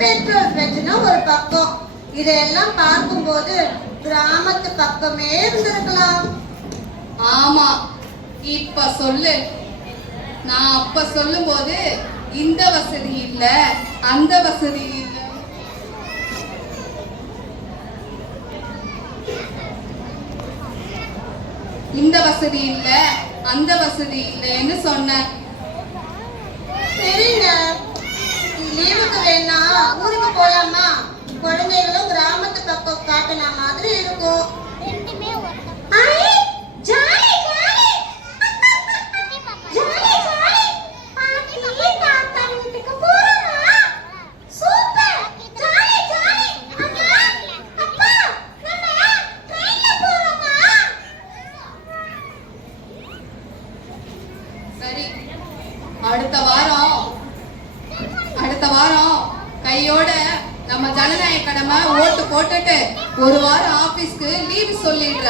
Petrol பிரச்சனை ஒரு பக்கம். இதையெல்லாம் பார்க்கும்போது கிராமத்து பக்கமே இருந்திருக்கலாம். ஆமா, இப்ப சொல்லு. நான் அப்ப சொல்லும் போது இந்த வசதி இல்ல, அந்த வசதி இல்ல, இந்த வசதி இல்ல, அந்த வசதி இல்லைன்னு சொன்ன. சரிங்க, லீவுக்கு வேணா ஊருக்கு போலாமா? குழந்தைகளும் கிராமத்து பக்கம் காட்டின மாதிரி இருக்கும். சரி, அடுத்த வாரம் கையோட நம்ம ஜனநாயக கடமை ஓட்டு போட்டுட்டு ஒரு வாரம் ஆபீஸ்க்கு லீவ் சொல்லிடுற.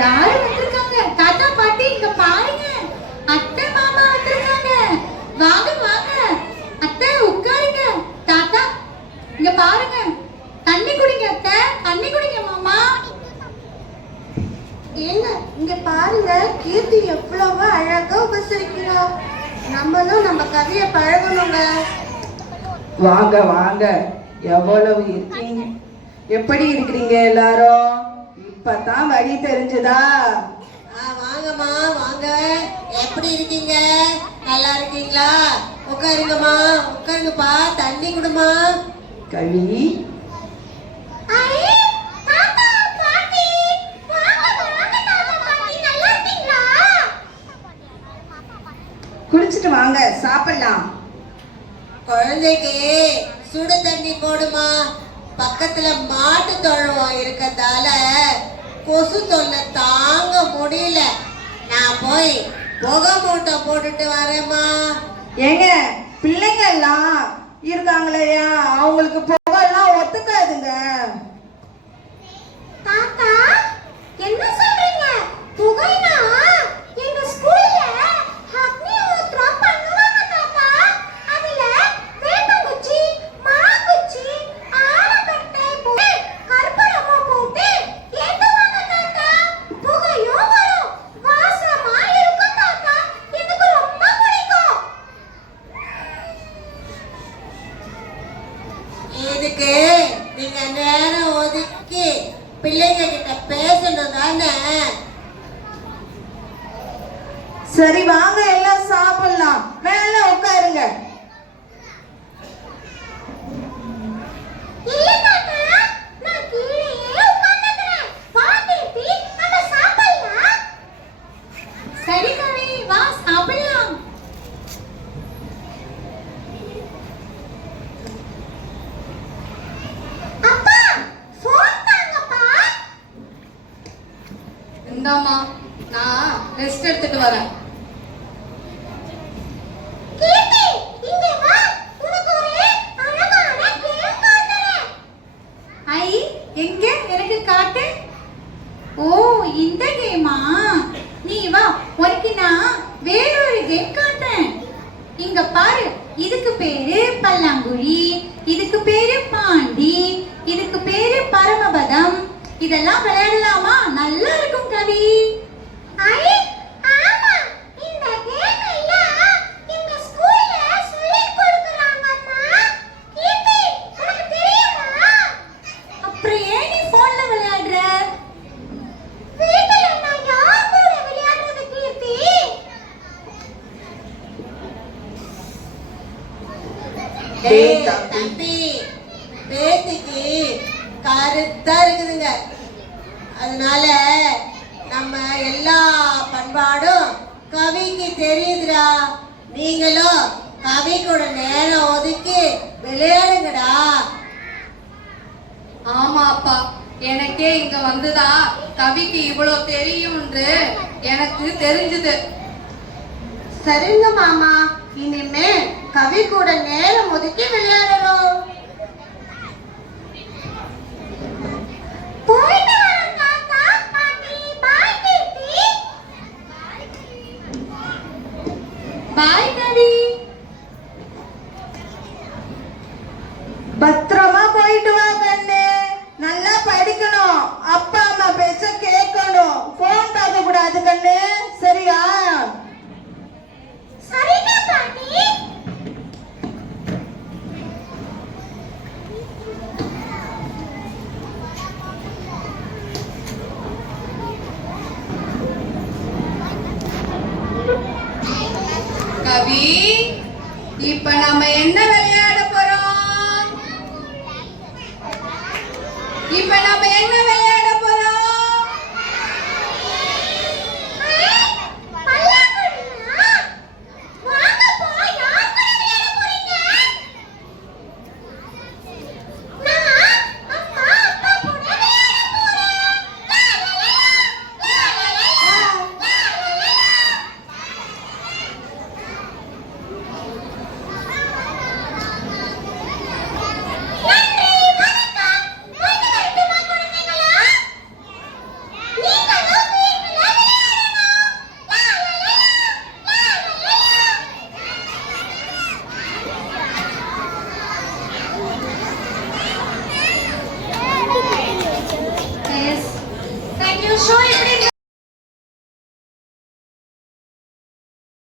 யாரு வந்திருக்காங்க? தாத்தா பாட்டி இங்க பாருங்க, அத்தை மாமா வந்திருக்காங்க. வாங்க வாங்க அத்தை, உட்காருங்க. தாத்தா இங்க பாருங்க, தண்ணி குடிங்க அத்தை, தண்ணி குடிங்க மாமா. ஏங்க இங்க பாருங்க, கீர்த்தி எவ்வளவு அழகா உபசரிக்கிறா. நம்மளும் நம்ம கதைய பழகணுங்க. வாங்க வாங்க, எவ்வளவு இருக்கீங்க, எப்படி இருக்கிறீங்க எல்லாரும்? இப்பதான் வழி தெரிஞ்சதா? வாங்கம்மா வாங்க, எப்படி இருக்கீங்க? நல்லா இருக்கீங்களா? உட்காருங்கம்மா, உட்காருங்கப்பா, தண்ணி குடுமா. கவி, குடிச்சிட்டு வாங்க, சாப்பிடலாம். குழந்தைக்கு சுடு தண்ணி போடுமா. பக்கத்துல மாட்டு தொழுவம் இருக்கதால கொசு தொல்லை தாங்க முடியல. நான் போய் புகை மூட்டை போட்டுட்டு வரேம்மா. ஏங்க, பிள்ளைங்க எல்லாம் இருக்காங்களையா, அவங்களுக்கு புகைலாம் ஒத்துக்காதுங்க. தாத்தா என்ன சொல்றீங்க? புகைனா எங்க ஸ்கூல்ல அக்னி ஹோத்ரம் பண்ணுவாங்க தாத்தா. அதுல வேப்பங்குச்சி, மாங்குச்சி, ஆலப்பட்டை போட்டு கற்பூரமா போட்டு ஏத்துவாங்க தாத்தா. புகையும் வரும், வாசமா இருக்கும் தாத்தா. எனக்கு ரொம்ப பிடிக்கும். இதுக்கு நீங்க நேரம் ஒதுக்கி பிள்ளைங்க கிட்ட பேசணும் தானே? சரி வாங்க, எல்லாம் சாப்பிடலாம். மேல உட்காருங்க. இல்ல தாத்தா, நான் கீழேயே உட்கார்ந்துக்கிறேன். பாட்டி நம்ம சாப்பிடலாம். சரி கவி, வா சாப்பிடலாம். அப்பா ஃபோன் தாங்கப்பா. இந்தாமா, நான் ரெஸ்ட் எடுத்துட்டு வரேன். கீர்த்தி இங்க வா, உனக்கு ஒரு அழகான கேம் எங்க எனக்கு காட்டு. ஓ இந்த கேமா, நீ வா உனக்கு நான் வேறொரு கேம் காட்டுறேன். இங்க பாரு, இதுக்கு பேரு பல்லாங்குழி, இதுக்கு பேரு பாண்டி, இதுக்கு பேரு பரமபதம். இதெல்லாம் விளையாடலாமா? நல்லா இருக்கும் கவி. அப்புறம் ஏன் நீ போன்ல விளையாடுற? டேய் தம்பி, பேத்திக்கு கருத்தா இருக்குதுங்க. அதனால நம்ம எல்லா பண்பாடும் கவிக்கு தெரியுதுடா. நீங்களும் கவி கூட நேரம் ஒதுக்கி விளையாடுங்கடா. ஆமா அப்பா, எனக்கே இங்க வந்துதா கவிக்கு இவ்வளோ தெரியும்ன்று எனக்கு தெரிஞ்சது. சரிங்க மாமா, இனிமே கவி கூட நேரம் ஒதுக்கி விளையாடணும். பாய் கவி. பத்திரமா போயிட்டு வா கண்ணு. நல்லா படிக்கணும், அப்பா அம்மா பேச்ச கேட்கணும், போன் பார்க்க கூடாது கண்ணு, சரியா? கவி, இப்ப நம்ம என்ன விளையாட போறோம்? இப்ப நம்ம என்ன விளையாட போறோம்? Yes. Thank you so